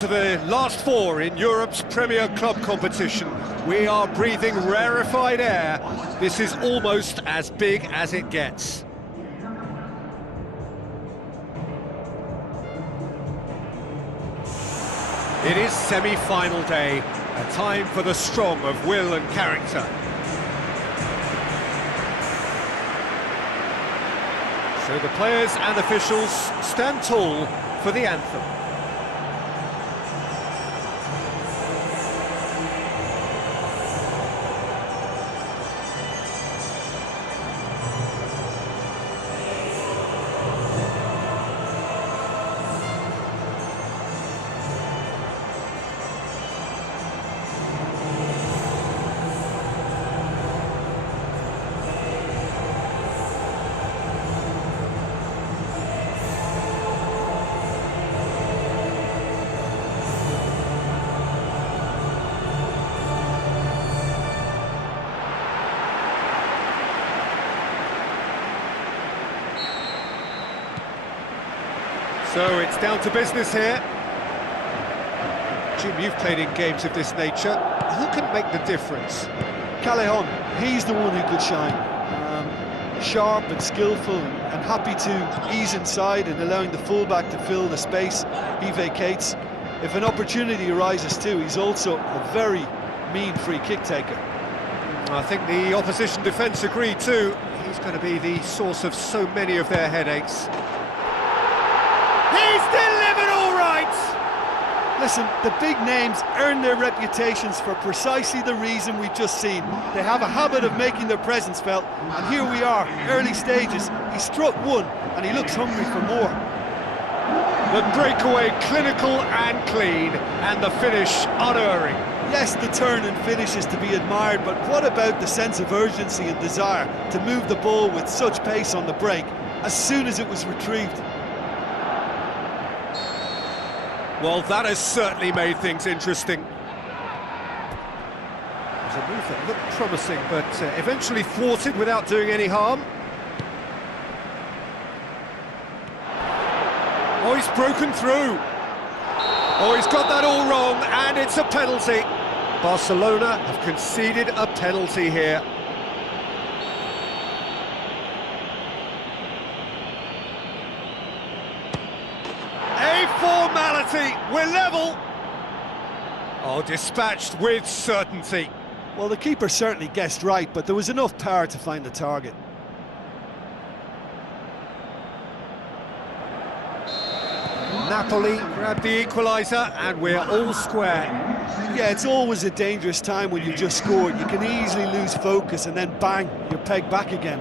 To the last four in Europe's Premier Club competition. We are breathing rarefied air. This is almost as big as it gets. It is semi-final day, a time for the strong of will and character. So the players and officials stand tall for the anthem. So it's down to business here. Jim, you've played in games of this nature. Who can make the difference? Callejon, he's the one who could shine. Sharp and skillful and happy to ease inside and allowing the fullback to fill the space he vacates. If an opportunity arises too, he's also a very mean free kick taker. I think the opposition defence agree too. He's going to be the source of so many of their headaches. He's delivered all right! Listen, the big names earn their reputations for precisely the reason we've just seen. They have a habit of making their presence felt, and here we are, early stages. He struck one, and he looks hungry for more. The breakaway clinical and clean, and the finish unerring. Yes, the turn and finish is to be admired, but what about the sense of urgency and desire to move the ball with such pace on the break as soon as it was retrieved? Well, that has certainly made things interesting. It was a move that looked promising, but eventually thwarted without doing any harm. Oh, he's broken through. Oh, he's got that all wrong, and it's a penalty. Barcelona have conceded a penalty here. Formality, we're level. Oh, dispatched with certainty. Well, the keeper certainly guessed right, but there was enough power to find the target. Napoli grabbed the equaliser, and we're all square. Yeah, it's always a dangerous time when you've just scored. You can easily lose focus, and then bang, you're pegged back again.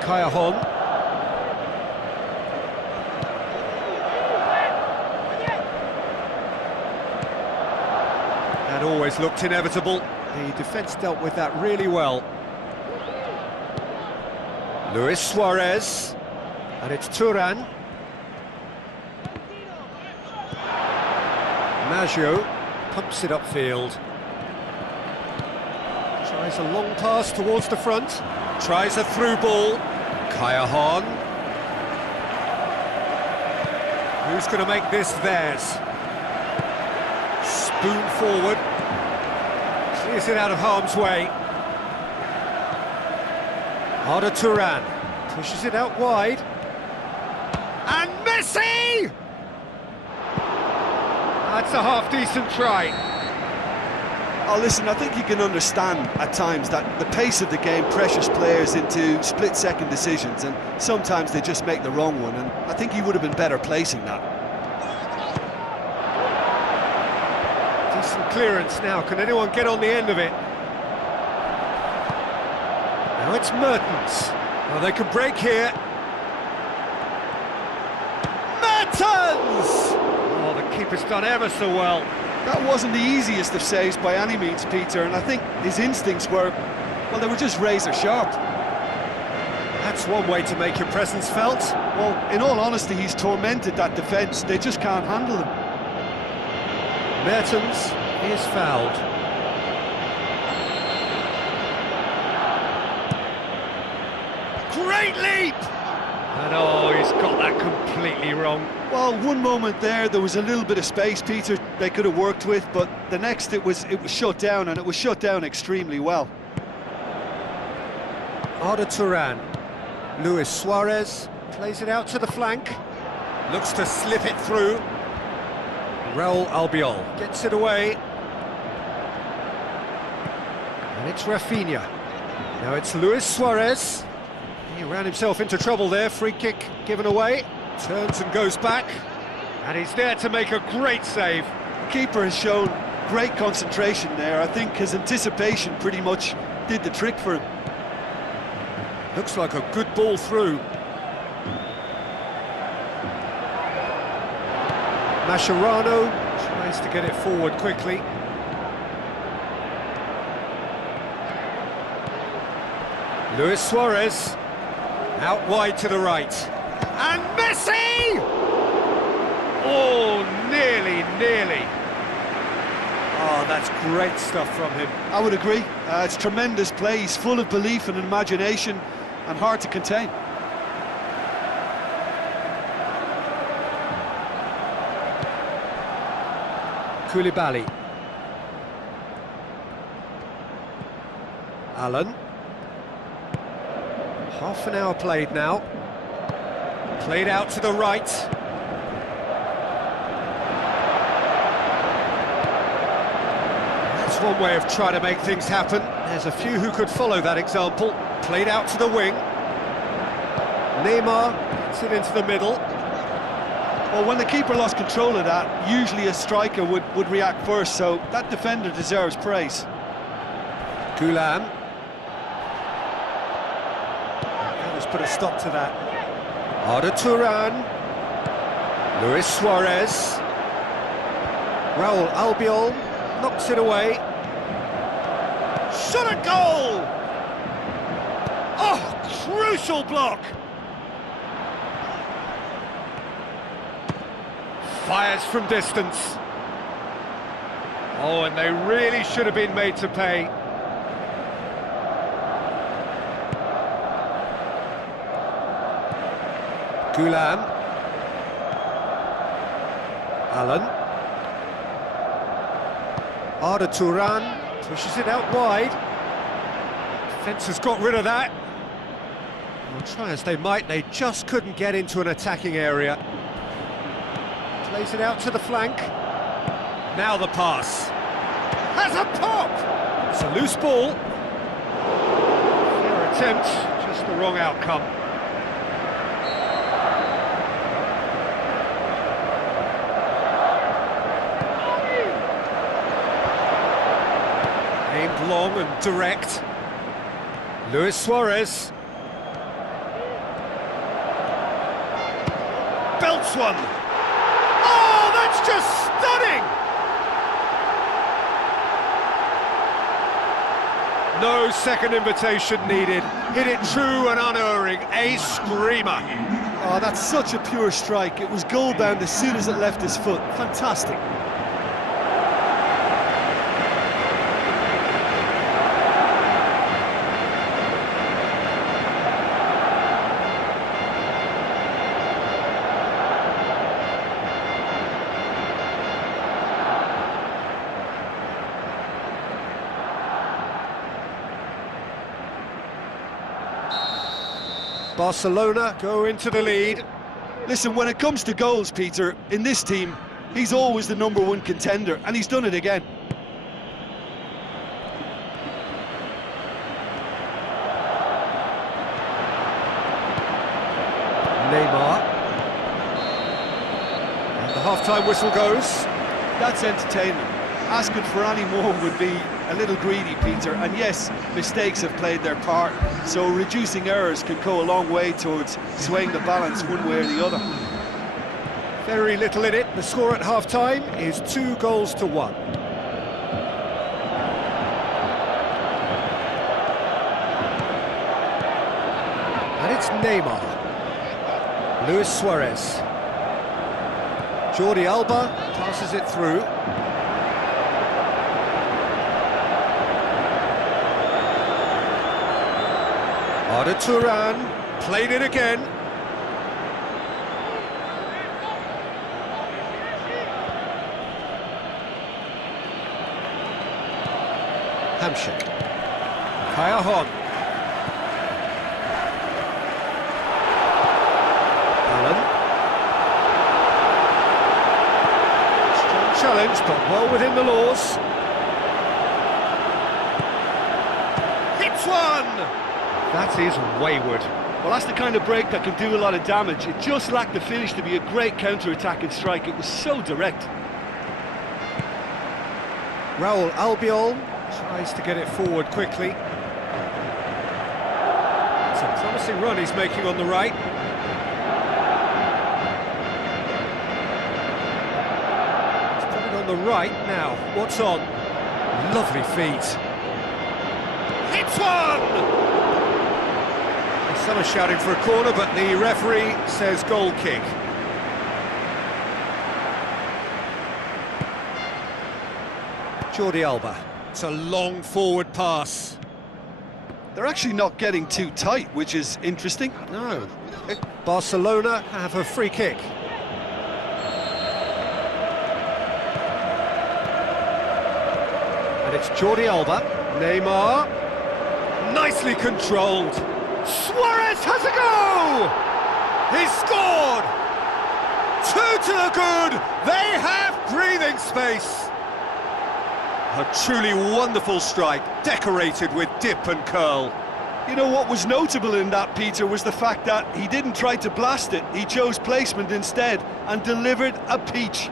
Callejon. And always looked inevitable. The defence dealt with that really well. Luis Suarez. And it's Turan. Maggio pumps it upfield. Tries a long pass towards the front. Tries a through ball. Callejon. Who's going to make this theirs? Spoon forward. Clears it out of harm's way. Arda Turan pushes it out wide. And Messi! That's a half-decent try. Oh, listen, I think you can understand at times that the pace of the game pressures players into split-second decisions, and sometimes they just make the wrong one, and I think he would have been better placing that. Decent clearance now. Can anyone get on the end of it? Now it's Mertens. Well, they can break here. Mertens! Oh, the keeper's done ever so well. That wasn't the easiest of saves by any means, Peter, and I think his instincts were, well, they were just razor sharp. That's one way to make your presence felt. Well, in all honesty, he's tormented that defence. They just can't handle him. Mertens is fouled. Great leap! And oh, he's got that completely wrong. Well, one moment there was a little bit of space, Peter, they could have worked with, but the next it was shut down, and it was shut down extremely well. Arda Turan. Luis Suarez plays it out to the flank. Looks to slip it through. Raul Albiol gets it away. And it's Rafinha. Now it's Luis Suarez. He ran himself into trouble there. Free kick given away. Turns and goes back. And he's there to make a great save. The keeper has shown great concentration there. I think his anticipation pretty much did the trick for him. Looks like a good ball through. Mascherano tries to get it forward quickly. Luis Suarez out wide to the right. And Messi! Oh, nearly. Oh, that's great stuff from him. I would agree. It's tremendous play. He's full of belief and imagination and hard to contain. Koulibaly. Allen. Half an hour played now. Played out to the right. That's one way of trying to make things happen. There's a few who could follow that example. Played out to the wing. Neymar gets it into the middle. Well, when the keeper lost control of that, usually a striker would react first, so that defender deserves praise. Gulam. Let's put a stop to that. Arda Turan. Luis Suarez. Raul Albiol knocks it away. Shot a goal! Oh, crucial block! Fires from distance. Oh, and they really should have been made to pay. Gulam. Allen. Arda Turan pushes it out wide. Defence has got rid of that. Well, try as they might, they just couldn't get into an attacking area. Plays it out to the flank. Now the pass. Has a pop! It's a loose ball. Fair attempt, just the wrong outcome. Aimed long and direct. Luis Suarez. Belts one. Oh, that's just stunning! No second invitation needed. Hit it true and unerring. A screamer. Oh, that's such a pure strike. It was goal-bound as soon as it left his foot. Fantastic. Barcelona go into the lead. Listen, when it comes to goals, Peter, in this team, he's always the #1 contender, and he's done it again. Neymar. And the half-time whistle goes. That's entertainment. Asking for any more would be a little greedy, Peter, and yes, mistakes have played their part, so reducing errors could go a long way towards swaying the balance one way or the other. Very little in it. The score at half-time is 2-1. And it's Neymar. Luis Suarez. Jordi Alba passes it through. Arda Turan played it again. Hamsik. Kayahon. Allen. Strong challenge, but well within the laws. Hits one! That is wayward. Well, that's the kind of break that can do a lot of damage. It just lacked the finish to be a great counter-attacking strike. It was so direct. Raul Albiol tries to get it forward quickly. It's a promising run he's making on the right. He's put it on the right now. What's on? Lovely feet. Hits one! Some are shouting for a corner, but the referee says goal kick. Jordi Alba. It's a long forward pass. They're actually not getting too tight, which is interesting. No. Barcelona have a free kick. And it's Jordi Alba. Neymar. Nicely controlled. Suarez has a go! He's scored! 2 to the good! They have breathing space! A truly wonderful strike, decorated with dip and curl. You know what was notable in that, Peter, was the fact that he didn't try to blast it. He chose placement instead and delivered a peach.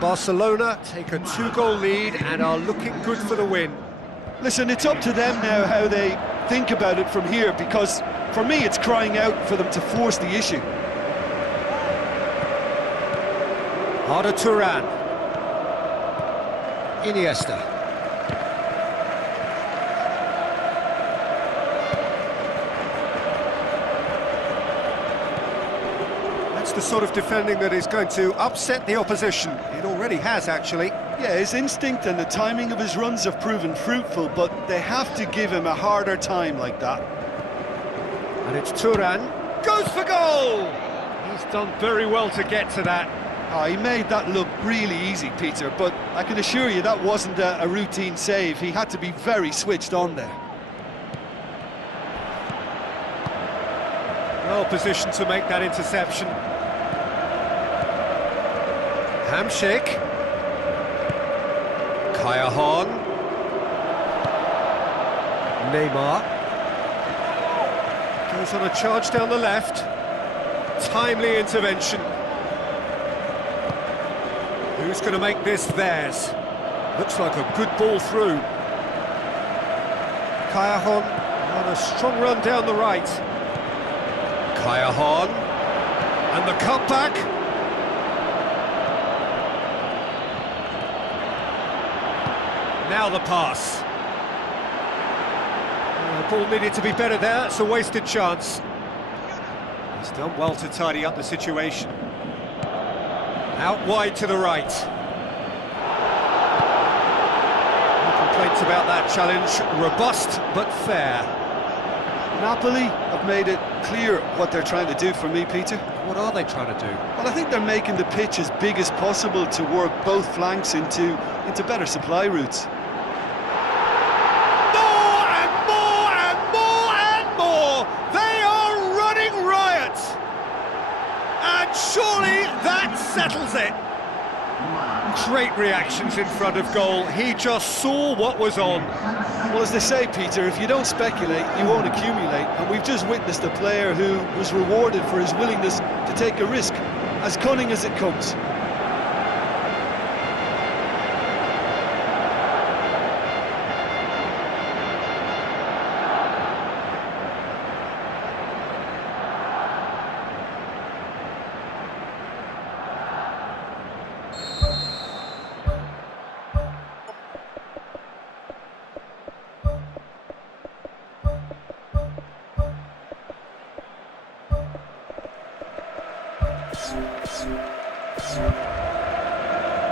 Barcelona take a 2-goal lead and are looking good for the win. Listen, it's up to them now how they think about it from here, because for me it's crying out for them to force the issue. Arda Turan. Iniesta. That's the sort of defending that is going to upset the opposition. It already has, actually. Yeah, his instinct and the timing of his runs have proven fruitful, but they have to give him a harder time like that. And it's Turan. Goes for goal! He's done very well to get to that. Oh, he made that look really easy, Peter, but I can assure you that wasn't a routine save. He had to be very switched on there. Well positioned to make that interception. Hamsik. Kayahon. Neymar. Goes on a charge down the left. Timely intervention. Who's going to make this theirs? Looks like a good ball through. Kayahon on a strong run down the right. Kayahon. And the cutback. Now the pass. The ball needed to be better there, it's a wasted chance. He's done well to tidy up the situation. Out wide to the right. No complaints about that challenge, robust but fair. Napoli have made it clear what they're trying to do for me, Peter. What are they trying to do? Well, I think they're making the pitch as big as possible to work both flanks into better supply routes. More and more and more and more! They are running riot! And surely that settles it! Great reactions in front of goal. He just saw what was on. Well, as they say, Peter, if you don't speculate, you won't accumulate. And we've just witnessed a player who was rewarded for his willingness to take a risk, as cunning as it comes.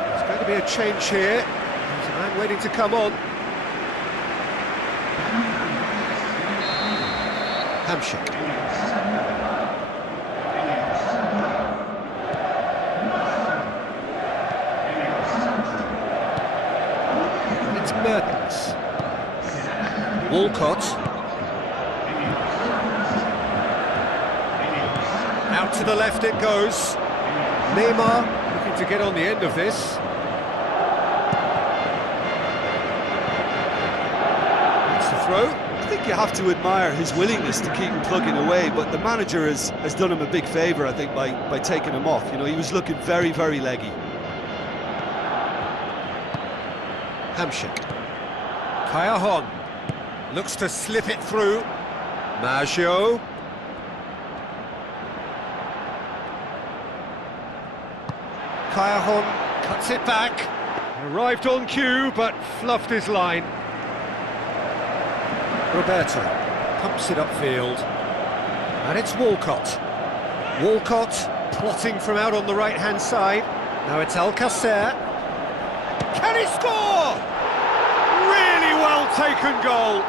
There's going to be a change here. There's a man waiting to come on. Hamšík. It's Mertens. Walcott. Out to the left it goes. Neymar looking to get on the end of this. It's the throw. I think you have to admire his willingness to keep plugging away, but the manager has done him a big favour, I think, by taking him off. You know, he was looking very, very leggy. Hamšík. Callahan looks to slip it through. Maggio. Callahan cuts it back. Arrived on cue, but fluffed his line. Roberto pumps it upfield. And it's Walcott. Walcott plotting from out on the right-hand side. Now it's Alcacer. Can he score? Really well taken goal.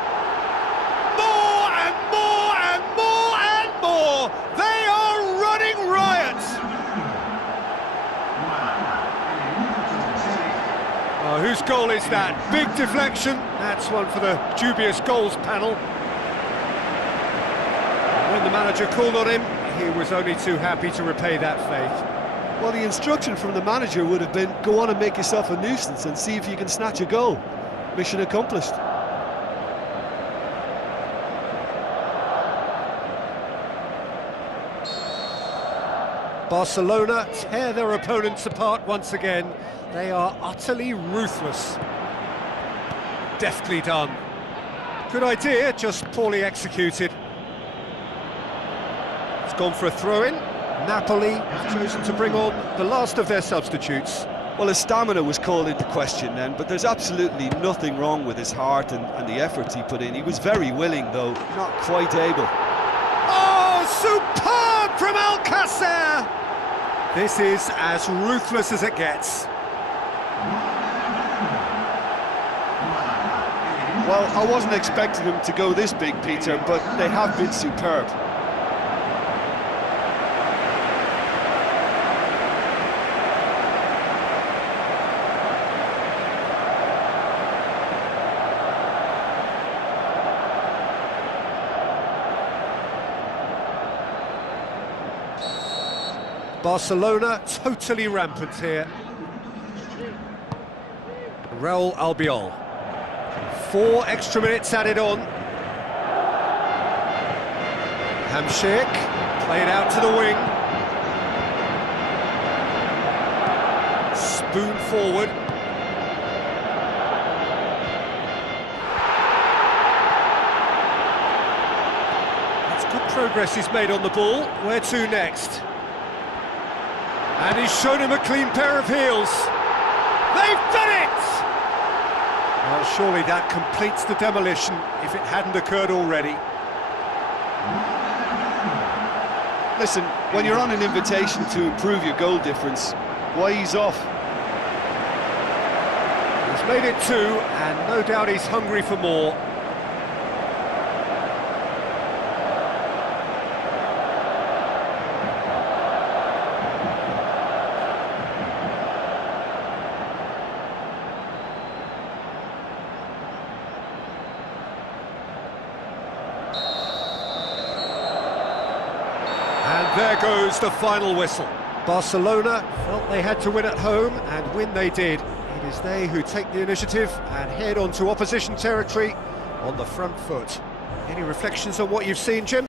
More and more and more and more. They are running riot. Oh, whose goal is that? Big deflection. That's one for the dubious goals panel. When the manager called on him, he was only too happy to repay that faith. Well, the instruction from the manager would have been, go on and make yourself a nuisance and see if you can snatch a goal. Mission accomplished. Barcelona tear their opponents apart once again. They are utterly ruthless. Deftly done. Good idea, just poorly executed. It's gone for a throw-in. Napoli have chosen to bring on the last of their substitutes. Well, his stamina was called into question then, but there's absolutely nothing wrong with his heart and the efforts he put in. He was very willing, though, not quite able. Oh, superb from Alcacer! This is as ruthless as it gets. Well, I wasn't expecting them to go this big, Peter, but they have been superb. Barcelona totally rampant here. Raul Albiol. 4 extra minutes added on. Hamšík played out to the wing. Spoon forward. That's good progress he's made on the ball. Where to next? And he's shown him a clean pair of heels. They've done it! Well, surely that completes the demolition if it hadn't occurred already. Listen, when you're on an invitation to improve your goal difference, why ease off? He's made it 2, and no doubt he's hungry for more. And there goes the final whistle. Barcelona felt they had to win at home, and win they did. It is they who take the initiative and head onto opposition territory on the front foot. Any reflections on what you've seen, Jim?